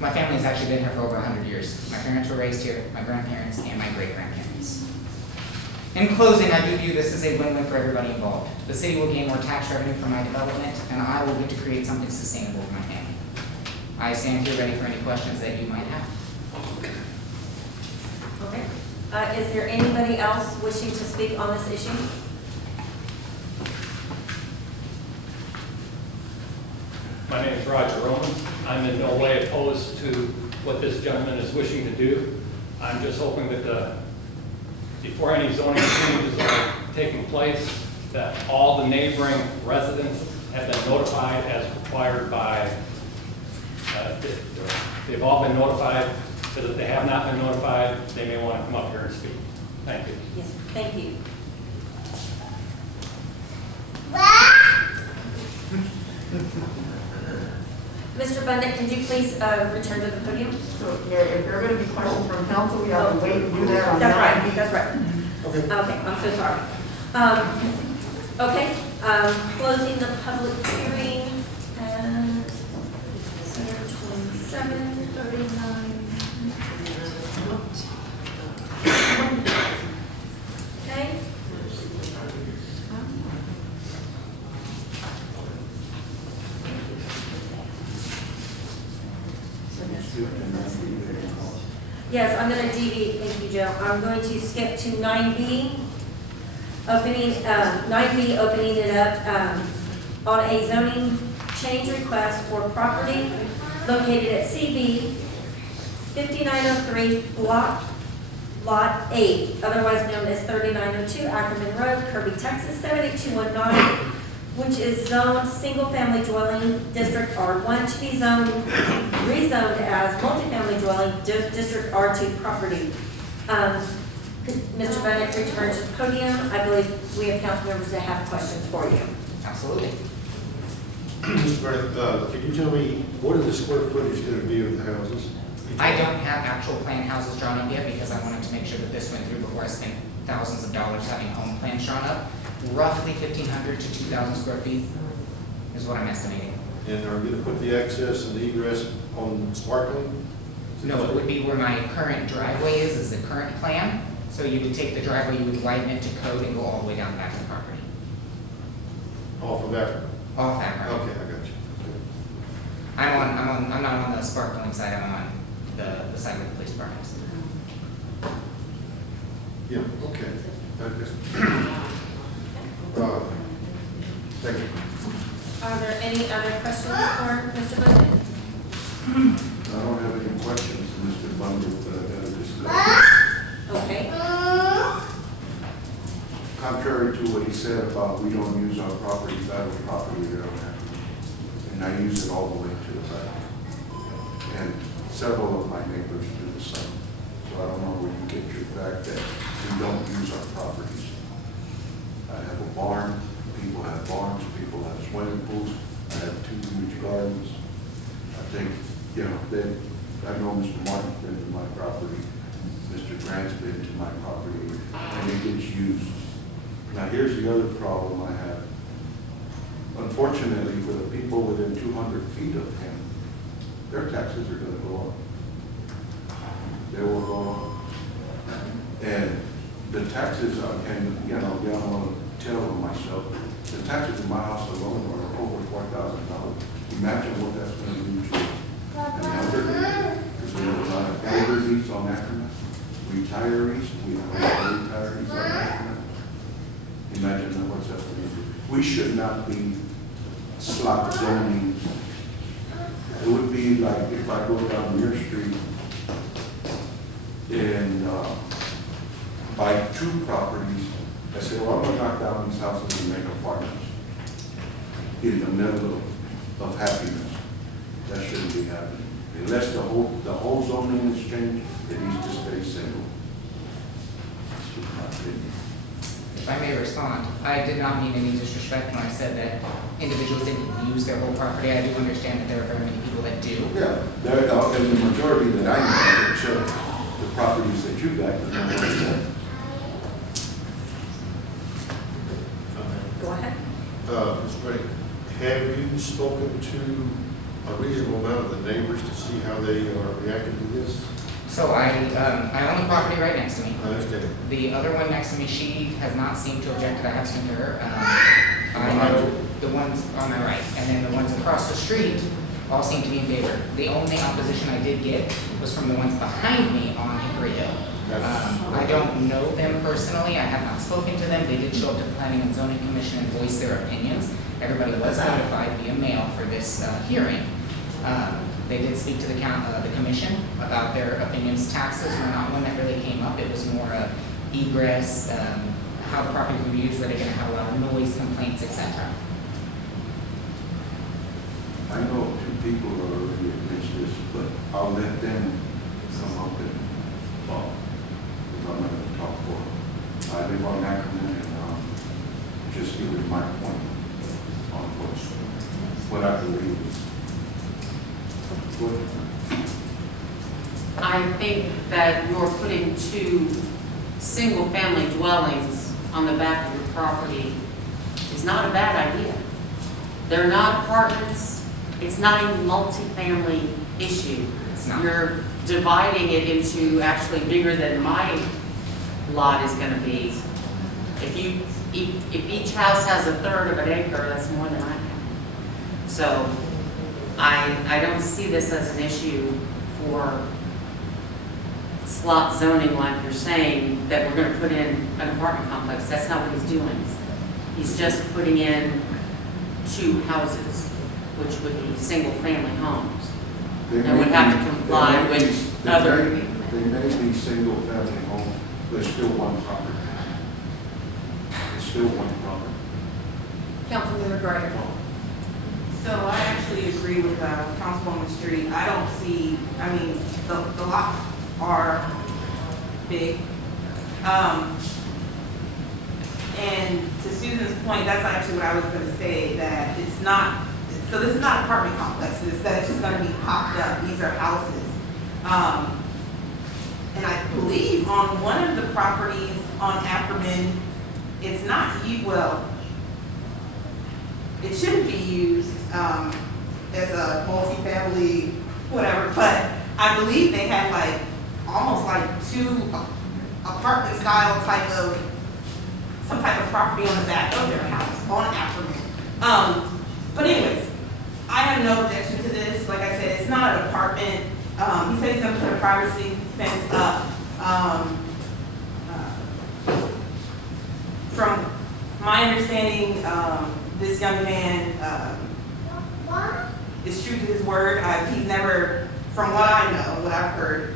My family has actually been here for over 100 years. My parents were raised here, my grandparents, and my great-grandparents. In closing, I do view this as a win-win for everybody involved. The city will gain more tax revenue from my development, and I will get to create something sustainable for my family. I stand here ready for any questions that you might have. Okay. Is there anybody else wishing to speak on this issue? My name is Roger Roman. I'm in no way opposed to what this gentleman is wishing to do. I'm just hoping that before any zoning changes are taking place, that all the neighboring residents have been notified as required by, they've all been notified, because if they have not been notified, they may want to come up here and speak. Thank you. Yes, thank you. Mr. Bundick, can you please return to the podium? So, yeah, if there are going to be questions from council, we have to wait and do that on That's right, 9B. that's right. Okay. Okay, I'm so sorry. Okay, closing the public hearing at 7:27:39. Okay. Yes, I'm going to deviate, thank you, Joe. I'm going to skip to 9B, opening it up on a zoning change request for property located at CB 5903 Lot 8, otherwise known as 3902 Ackerman Road, Kirby, Texas 78219, which is zoned single-family dwelling district R1 to be rezoned as multifamily dwelling district R2 property. Mr. Bennett, return to the podium. I believe we have council members that have questions for you. Absolutely. Mr. Bennett, can you tell me what is the square footage going to be of the houses? I don't have actual plan houses drawn up yet because I wanted to make sure that this went through before I spent thousands of dollars having home plans drawn up. Roughly 1,500 to 2,000 square feet is what I'm estimating. And are you going to put the access and the egress on Sparkling? No, it would be where my current driveway is the current plan. So you would take the driveway, you would widen it to code and go all the way down the back of the property. Off of Africa? Off that road. Okay, I got you. I'm not on the sparkling side, I'm on the side where the police department is. Yeah, okay. Thank you. Are there any other questions for Mr. Bennett? I don't have any questions for Mr. Bundy, but I got to discuss. Okay. Contrary to what he said about we don't use our property, that was property there on that. And I use it all the way to the back. And several of my neighbors do the same. So I don't know where you get your fact that we don't use our properties. I have a barn, people have barns, people have swimming pools, I have 2 huge gardens. I think, you know, I know Mr. Martin's been to my property, Mr. Grant's been to my property, and it gets used. Now here's the other problem I have. Unfortunately, for the people within 200 feet of him, their taxes are going to go up. They will go up. And the taxes, and you know, I don't want to tell myself, the taxes in my house alone are over $4,000. Imagine what that's going to do to an elderly, because we have a lot of elderlies on Ackerman, retirees, we have a lot of retirees on Ackerman. Imagine what's that going to do. We should not be slot zoning. It would be like if I go down Muir Street and buy 2 properties, I say, well, I'm going to knock down these houses and make apartments in the middle of happiness. That shouldn't be happening. Unless the whole zoning is changed, it needs to stay single. That's just my opinion. If I may respond, I did not mean any disrespect when I said that individuals didn't use their whole property. I do understand that there are very many people that do. Yeah, there are, and the majority that I know, so the properties that you got, but not like that. Go ahead. Mr. Bennett, have you spoken to a reasonable amount of the neighbors to see how they are reacting to this? So I own the property right next to me. I understand. The other one next to me, she has not seemed to object that I have sent her. I know the ones on my right, and then the ones across the street all seem to be in favor. The only opposition I did get was from the ones behind me on Hickory Hill. I don't know them personally, I have not spoken to them, they did show up to the Planning and Zoning Commission and voice their opinions. Everybody was notified via mail for this hearing. They did speak to the commission about their opinions. Taxes were not one that really came up, it was more egress, how the property would be used, were they gonna have a lot of noise complaints, etc. I know two people are already against this, but I'll let them come up and talk, because I'm not gonna talk for them. I live on Ackerman and, just give it my point on what I believe. Go ahead. I think that you're putting two single-family dwellings on the back of your property is not a bad idea. They're not apartments, it's not a multifamily issue. It's not. You're dividing it into actually bigger than my lot is gonna be. If each house has a third of an acre, that's more than I have. So I don't see this as an issue for slot zoning like you're saying, that we're gonna put in an apartment complex. That's not what he's doing. He's just putting in two houses, which would be single-family homes. And would have to comply with other. They may be single-family homes, but it's still one property. It's still one property. Councilman Gardner. So I actually agree with Councilwoman Street. I don't see, I mean, the lots are big. And to Susan's point, that's actually what I was gonna say, that it's not, so this is not apartment complexes, that it's just gonna be popped up. These are houses. And I believe on one of the properties on Ackerman, it's not, well, it shouldn't be used as a multifamily, whatever, but I believe they have like, almost like two apartment style type of, some type of property on the back of their house on Ackerman. But anyways, I have no objection to this. Like I said, it's not an apartment. He said he's gonna put a privacy fence up. From my understanding, this young man is true to his word. He's never, from what I know, what I've heard,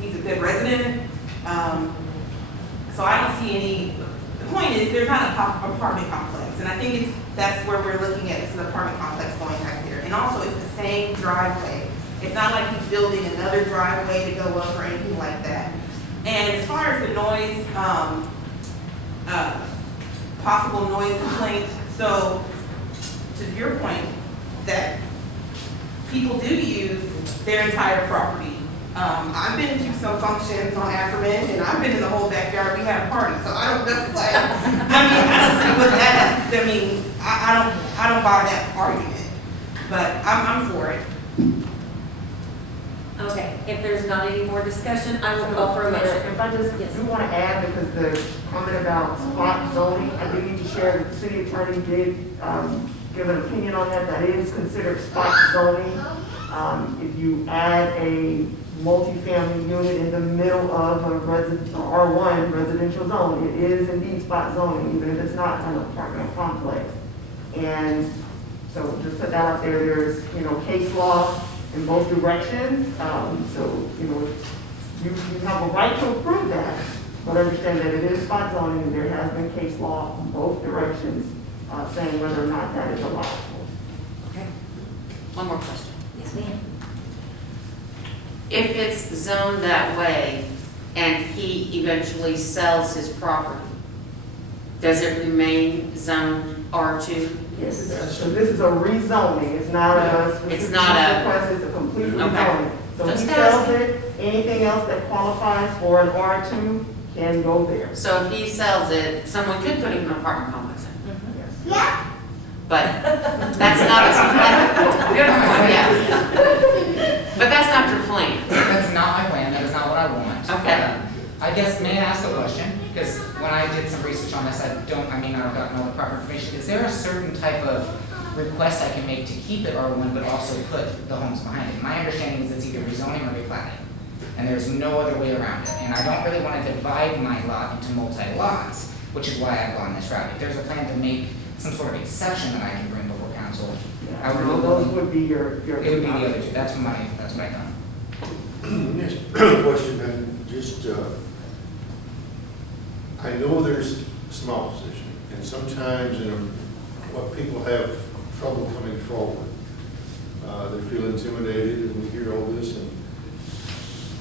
he's a good resident. So I don't see any, the point is, there's not an apartment complex. And I think that's where we're looking at, it's an apartment complex going back there. And also, it's the same driveway. It's not like he's building another driveway to go up or anything like that. And as far as the noise, possible noise complaints, so to your point, that people do use their entire property. I've been to some functions on Ackerman, and I've been in the whole backyard. We had a party, so I don't know. Like, I don't see what that has. I mean, I don't buy that argument, but I'm for it. Okay, if there's not any more discussion, I will call for a motion. If I just Yes. do want to add, because the comment about spot zoning, I do need to share that the city attorney did give an opinion on that. That is considered spot zoning. If you add a multifamily unit in the middle of a R1 residential zone, it is indeed spot zoning, even if it's not an apartment complex. And so just put that out there. There's, case law in both directions. So, you have a right to approve that, but understand that it is spot zoning, and there has been case law in both directions saying whether or not that is allowable. Okay. One more question. Yes, ma'am. If it's zoned that way and he eventually sells his property, does it remain zoned R2? Yes, it does. So this is a rezoning. It's not a specific It's not a- request, it's a complete Okay. rezoning. So if he Just sells asking. it, anything else that qualifies for an R2 can go there. So if he sells it, someone could put him in an apartment complex. Yes. but that's not, yeah. But that's not your plan. That's not my plan, that is not what I want. Okay. I guess, may I ask a question? Because when I did some research on this, I may not have gotten all the proper information. Is there a certain type of request I can make to keep it R1, but also put the homes behind it? My understanding is it's either rezoning or replatting, and there's no other way around it. And I don't really want to divide my lot into multi-lots, which is why I've gone this route. If there's a plan to make some sort of exception that I can bring before council, I would be Those willing. would be your. It would be the other two, that's what I done. Yes, question, and just, I know there's some opposition, and sometimes, what people have trouble coming forward. They feel intimidated, and we hear all this, and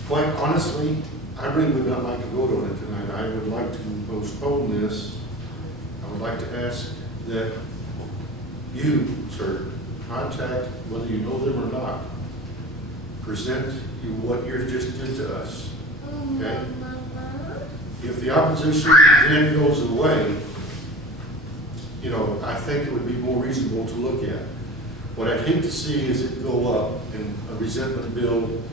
quite honestly, I really would not like to vote on it tonight. I would like to postpone this. I would like to ask that you, sir, contact, whether you know them or not, present you what you just did to us, okay? If the opposition then goes away, I think it would be more reasonable to look at. What I'd hate to see is it go up and a resentment build,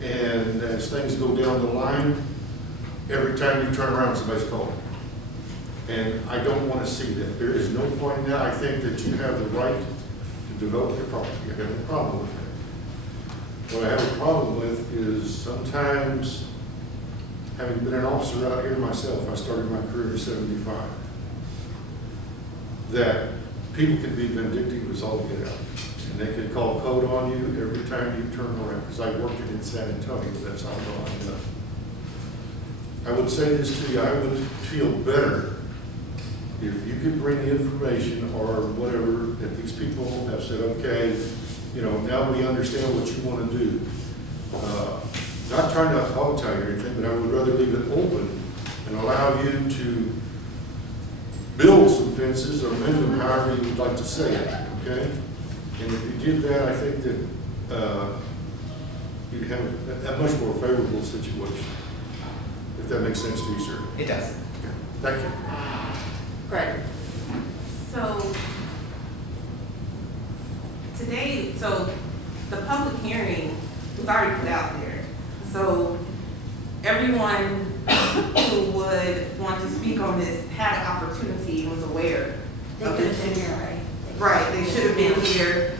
and as things go down the line, every time you turn around, somebody's calling. And I don't want to see that. There is no point in that. I think that you have the right to develop your property. I have no problem with that. What I have a problem with is sometimes, having been an officer out here myself, I started my career at 75, that people can be vindictive as all get out. And they could call code on you every time you turn around, because I worked it in San Antonio, that's how I know. I would say this to you, I would feel better if you could bring the information or whatever that these people have said, okay, now we understand what you want to do. Not trying to hog-tie or anything, but I would rather leave it open and allow you to build some fences or mend them however you would like to say it, okay? And if you did that, I think that you'd have a much more favorable situation, if that makes sense to you, sir. It does. Thank you. Greg. So today, the public hearing was already put out there. So everyone who would want to speak on this had an opportunity and was aware They of could this. have been here, right? Right, they should have been here.